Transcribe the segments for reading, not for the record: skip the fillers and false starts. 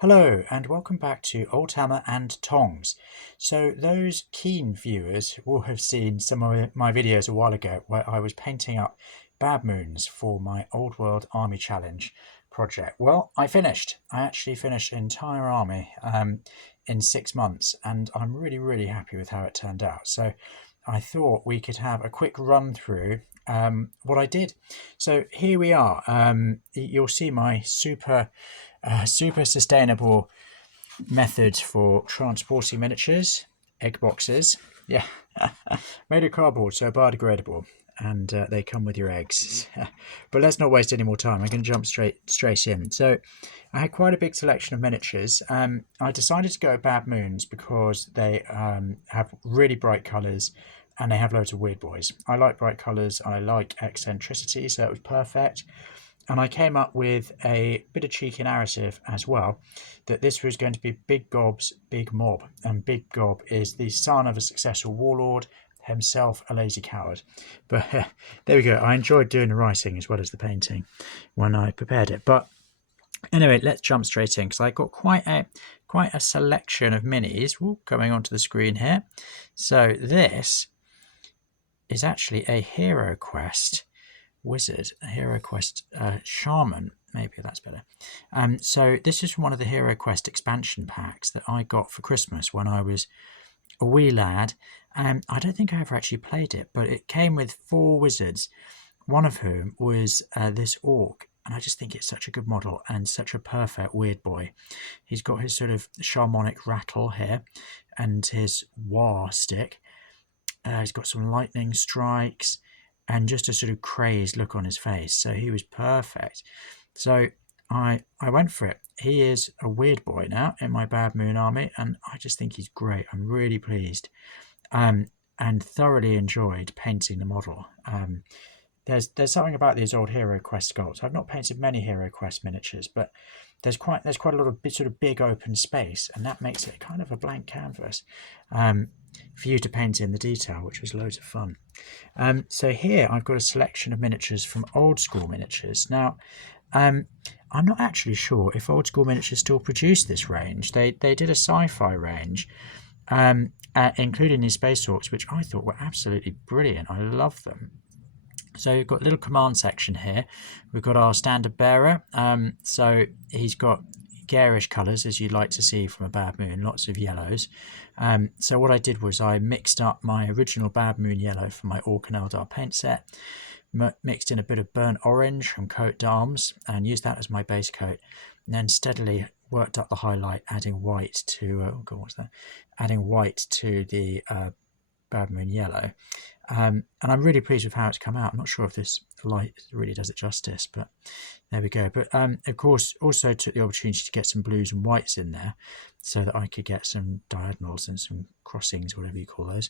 Hello and welcome back to Oldhammer and Tongs. So those keen viewers will have seen some of my videos a while ago where I was painting up Bad Moons for my Old World Army Challenge project. Well, I finished. I actually finished an entire army in 6 months, and I'm really happy with how it turned out. So I thought we could have a quick run through what I did. So here we are. You'll see my super sustainable method for transporting miniatures, egg boxes. Yeah, made of cardboard, so biodegradable, and they come with your eggs. But let's not waste any more time. I'm going to jump straight in. So I had quite a big selection of miniatures. I decided to go with Bad Moons because they have really bright colours and they have loads of weird boys. I like bright colours. I like eccentricity, so it was perfect. And I came up with a bit of cheeky narrative as well, that this was going to be Big Gob's Big Mob. And Big Gob is the son of a successful warlord, himself a lazy coward. But there we go. I enjoyed doing the writing as well as the painting when I prepared it. But anyway, let's jump straight in because I got quite a selection of minis. Ooh, coming onto the screen here. So this is actually a HeroQuest wizard, a HeroQuest shaman. Maybe that's better. So this is from one of the HeroQuest expansion packs that I got for Christmas when I was a wee lad. I don't think I ever actually played it, but it came with 4 wizards, one of whom was this orc. And I just think it's such a good model and such a perfect weird boy. He's got his sort of shamanic rattle here and his war stick. He's got some lightning strikes and just a sort of crazed look on his face. So he was perfect. So I went for it. He is a weird boy now in my Bad Moon army, and I just think he's great. I'm really pleased and thoroughly enjoyed painting the model. There's something about these old HeroQuest sculpts. I've not painted many HeroQuest miniatures, but there's quite a lot of sort of big open space, and that makes it kind of a blank canvas for you to paint in the detail, which was loads of fun. So here I've got a selection of miniatures from Old School Miniatures. Now, I'm not actually sure if Old School Miniatures still produce this range. They did a sci-fi range, including these Space Orcs, which I thought were absolutely brilliant. I love them. So you've got a little command section here. We've got our standard bearer. So he's got garish colours, as you'd like to see from a Bad Moon, lots of yellows. So what I did was I mixed up my original Bad Moon yellow from my Orc and Eldar paint set, mixed in a bit of burnt orange from Coat d'Arms, and used that as my base coat, and then steadily worked up the highlight, adding white to adding white to the Bad Moon yellow. And I'm really pleased with how it's come out. I'm not sure if this light really does it justice, but there we go. But of course, also took the opportunity to get some blues and whites in there so that I could get some diagonals and some crossings, whatever you call those,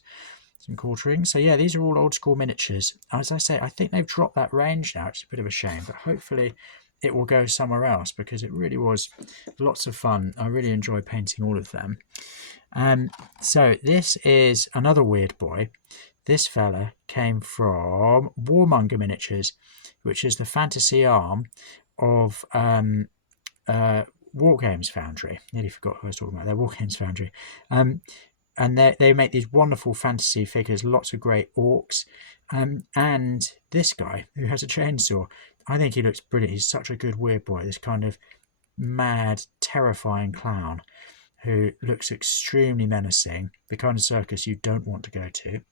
some quartering. So yeah, these are all Old School Miniatures. As I say, I think they've dropped that range now. It's a bit of a shame, but hopefully it will go somewhere else because it really was lots of fun. I really enjoyed painting all of them. So this is another weird boy. This fella came from Warmonger Miniatures, which is the fantasy arm of War Games Foundry. Nearly forgot who I was talking about. They're War Games Foundry. And they make these wonderful fantasy figures, lots of great orcs. And this guy, who has a chainsaw, I think he looks brilliant. He's such a good weird boy, this kind of mad, terrifying clown who looks extremely menacing, the kind of circus you don't want to go to.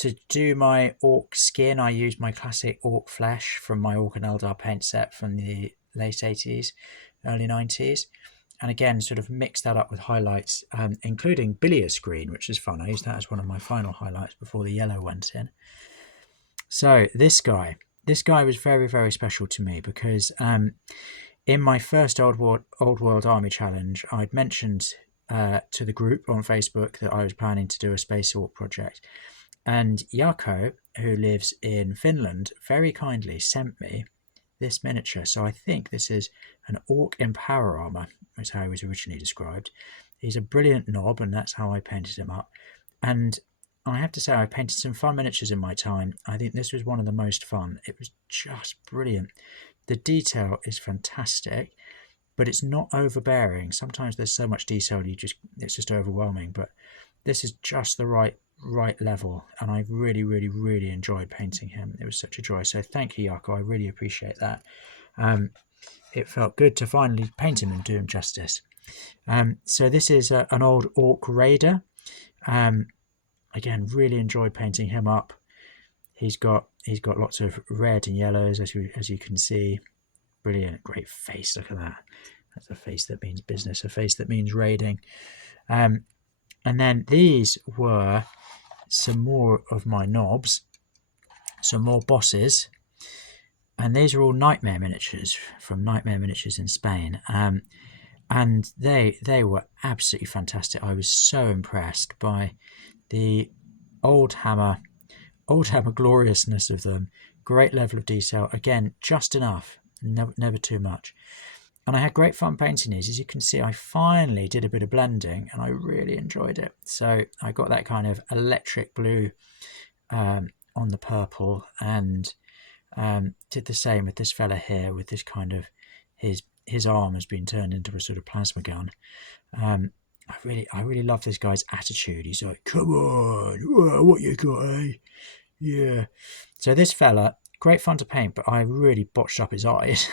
To do my orc skin, I used my classic orc flesh from my Orc and Eldar paint set from the late 80s, early 90s. And again, sort of mixed that up with highlights, including Bilious green, which is fun. I used that as one of my final highlights before the yellow went in. So this guy was very special to me because in my first Old World Army Challenge, I'd mentioned to the group on Facebook that I was planning to do a Space Orc project. And Jaakko, who lives in Finland, very kindly sent me this miniature. So I think this is an Orc in power armor, is how he was originally described. He's a brilliant knob, and that's how I painted him up. And I have to say, I painted some fun miniatures in my time. I think this was one of the most fun. It was just brilliant. The detail is fantastic. but it's not overbearing. Sometimes there's so much detail it's just overwhelming, but this is just the right level, and I really enjoyed painting him. It was such a joy. So thank you, Yako. I really appreciate that. It felt good to finally paint him and do him justice. So this is an old orc raider. Again, really enjoyed painting him up. He's got lots of red and yellows, as you can see. Brilliant, great face. Look at that. That's a face that means business, a face that means raiding. And then these were some more of my knobs, some more bosses. And these are all Knightmare Miniatures from Knightmare Miniatures in Spain. And they were absolutely fantastic. I was so impressed by the oldhammer gloriousness of them. Great level of detail. Again, just enough, never too much. And I had great fun painting these. As you can see, I finally did a bit of blending and I really enjoyed it. So I got that kind of electric blue on the purple, and did the same with this fella here, with this kind of his arm has been turned into a sort of plasma gun. I really love this guy's attitude. He's like, come on, what you got, eh? Yeah. So this fella, great fun to paint, but I really botched up his eyes.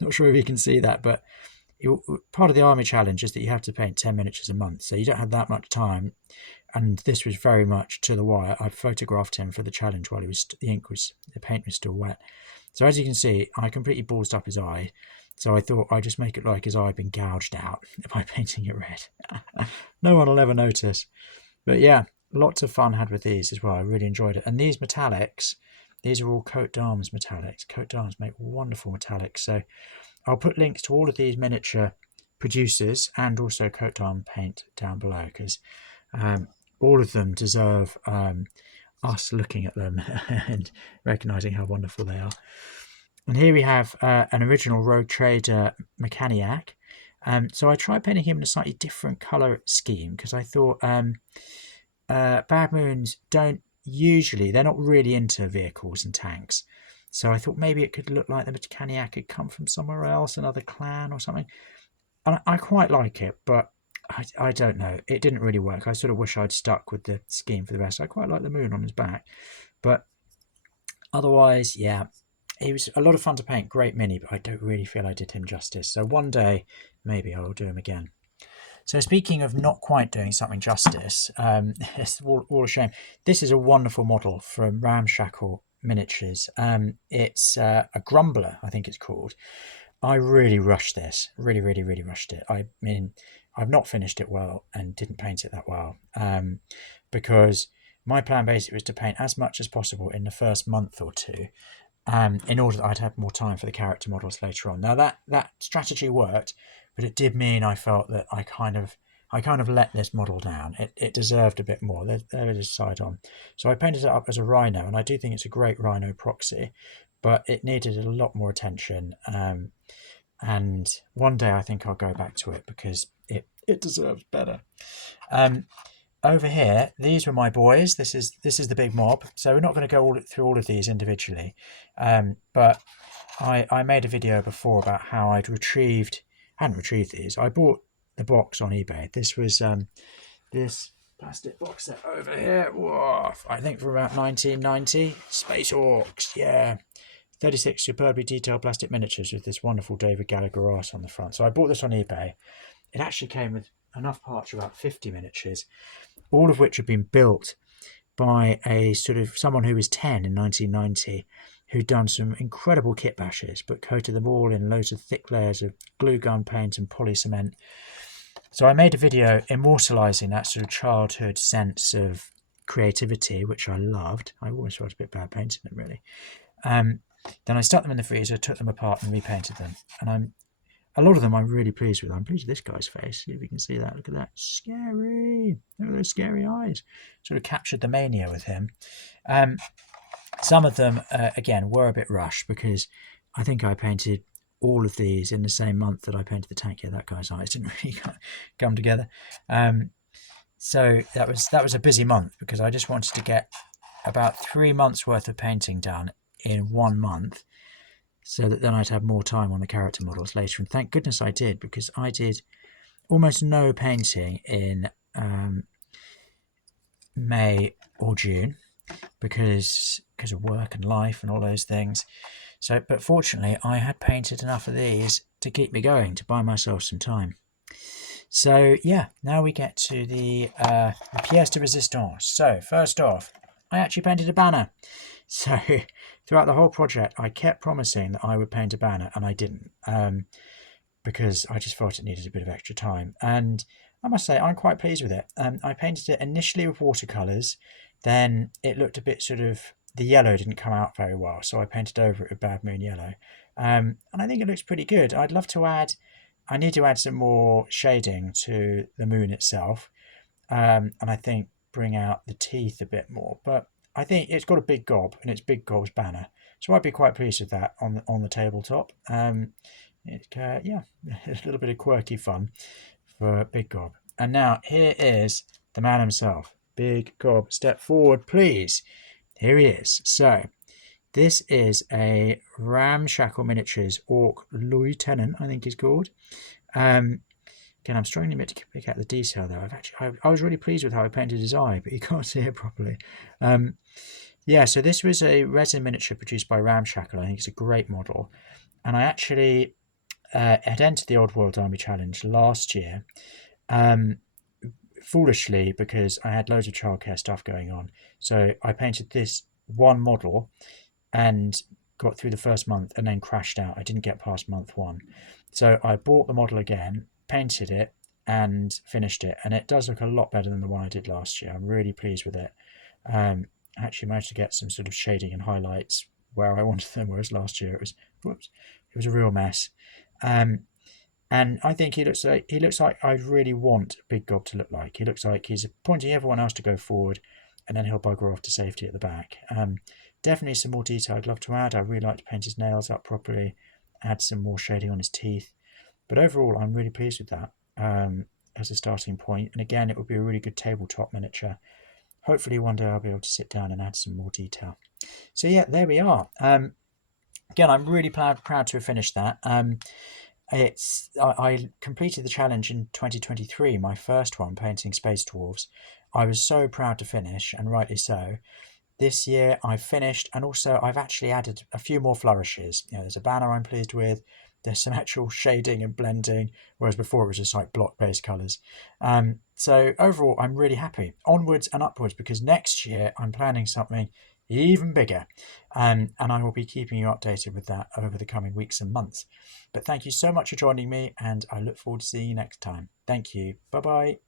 Not sure if you can see that, but part of the army challenge is that you have to paint 10 miniatures a month, so you don't have that much time. And this was very much to the wire. I photographed him for the challenge while the paint was still wet. So as you can see, I completely ballsed up his eye. So I thought I'd just make it like his eye had been gouged out by painting it red. No one will ever notice. But yeah, lots of fun had with these as well. I really enjoyed it. And these metallics, these are all Coat d'Arms metallics. Coat d'Arms make wonderful metallics. So I'll put links to all of these miniature producers and also Coat d'Arms paint down below, because all of them deserve us looking at them and recognizing how wonderful they are. And here we have an original Rogue Trader Mechaniac. So I tried painting him in a slightly different colour scheme, because I thought Bad Moons they're not really into vehicles and tanks. So I thought maybe it could look like the Mechaniac had come from somewhere else, another clan or something. And I quite like it, but I don't know. It didn't really work. I sort of wish I'd stuck with the scheme for the rest. I quite like the moon on his back. But otherwise, yeah, he was a lot of fun to paint. Great mini, but I don't really feel I did him justice. So one day, maybe I will do him again. So speaking of not quite doing something justice, it's all a shame. This is a wonderful model from Ramshackle Miniatures. It's a Grumbler, I think it's called. I really rushed this. Really rushed it. I mean, I've not finished it well and didn't paint it that well, because my plan basically was to paint as much as possible in the first month or two, in order that I'd have more time for the character models later on. Now that strategy worked, but it did mean I felt that I kind of let this model down. It deserved a bit more. There it is side on. So I painted it up as a rhino, and I do think it's a great rhino proxy, but it needed a lot more attention. And one day I think I'll go back to it because it deserves better. Over here, these were my boys. This is the big mob. So we're not going to go through all of these individually, but I made a video before about how I hadn't retrieved these. I bought the box on eBay. This was this plastic box set over here. Whoa, I think from about 1990. Space Orcs, yeah. 36 superbly detailed plastic miniatures with this wonderful David Gallagher art on the front. So I bought this on eBay. It actually came with enough parts for about 50 miniatures, all of which had been built by a sort of someone who was 10 in 1990, who'd done some incredible kit bashes, but coated them all in loads of thick layers of glue gun paint and poly cement. So I made a video immortalising that sort of childhood sense of creativity, which I loved. I always felt a bit bad painting them, really. Then I stuck them in the freezer, took them apart and repainted them. And a lot of them I'm really pleased with. I'm pleased with this guy's face. See if you can see that. Look at that. Scary. Look at those scary eyes. Sort of captured the mania with him. Some of them, again, were a bit rushed because I think I painted all of these in the same month that I painted the tank. Yeah, that guy's eyes didn't really come together. So that was a busy month because I just wanted to get about 3 months worth of painting done in 1 month. so that then I'd have more time on the character models later. And thank goodness I did, because I did almost no painting in May or June because of work and life and all those things. So, but fortunately, I had painted enough of these to keep me going, to buy myself some time. So yeah, now we get to the pièce de résistance. So first off, I actually painted a banner. So throughout the whole project, I kept promising that I would paint a banner, and I didn't, because I just thought it needed a bit of extra time. And I must say, I'm quite pleased with it. I painted it initially with watercolours, then it looked a bit sort of, the yellow didn't come out very well, so I painted over it with Bad Moon Yellow. And I think it looks pretty good. I'd love to add, I need to add some more shading to the moon itself, and I think bring out the teeth a bit more. But I think it's got a big gob, and it's Big Gob's banner, so I'd be quite pleased with that on the tabletop. Yeah, a little bit of quirky fun for Big Gob. And now here is the man himself. Big Gob, step forward, please. Here he is. So this is a Ramshackle Miniatures Orc Lieutenant, I think he's called. Again, I'm struggling a bit to pick out the detail though. I was really pleased with how I painted his eye, but you can't see it properly. Yeah, so this was a resin miniature produced by Ramshackle. I think it's a great model. And I actually had entered the Old World Army Challenge last year, foolishly, because I had loads of childcare stuff going on. So I painted this one model and got through the first month and then crashed out. I didn't get past month 1. So I bought the model again, painted it, and finished it. And it does look a lot better than the one I did last year. I'm really pleased with it. I actually managed to get some sort of shading and highlights where I wanted them, whereas last year it was a real mess. And I think he looks like I really want Big Gob to look like. He looks like he's pointing everyone else to go forward, and then he'll bugger off to safety at the back. Definitely some more detail I'd love to add. I really like to paint his nails up properly, add some more shading on his teeth. But overall, I'm really pleased with that as a starting point. And again, it would be a really good tabletop miniature. Hopefully one day I'll be able to sit down and add some more detail. So yeah, there we are. Again, I'm really proud to have finished that. I completed the challenge in 2023, my first one, painting Space Dwarves. I was so proud to finish, and rightly so. This year I've finished, and also I've actually added a few more flourishes. There's a banner I'm pleased with. There's some actual shading and blending, whereas before it was just like block-based colours. So overall, I'm really happy. Onwards and upwards, because next year I'm planning something even bigger. And I will be keeping you updated with that over the coming weeks and months. But thank you so much for joining me, and I look forward to seeing you next time. Thank you. Bye-bye.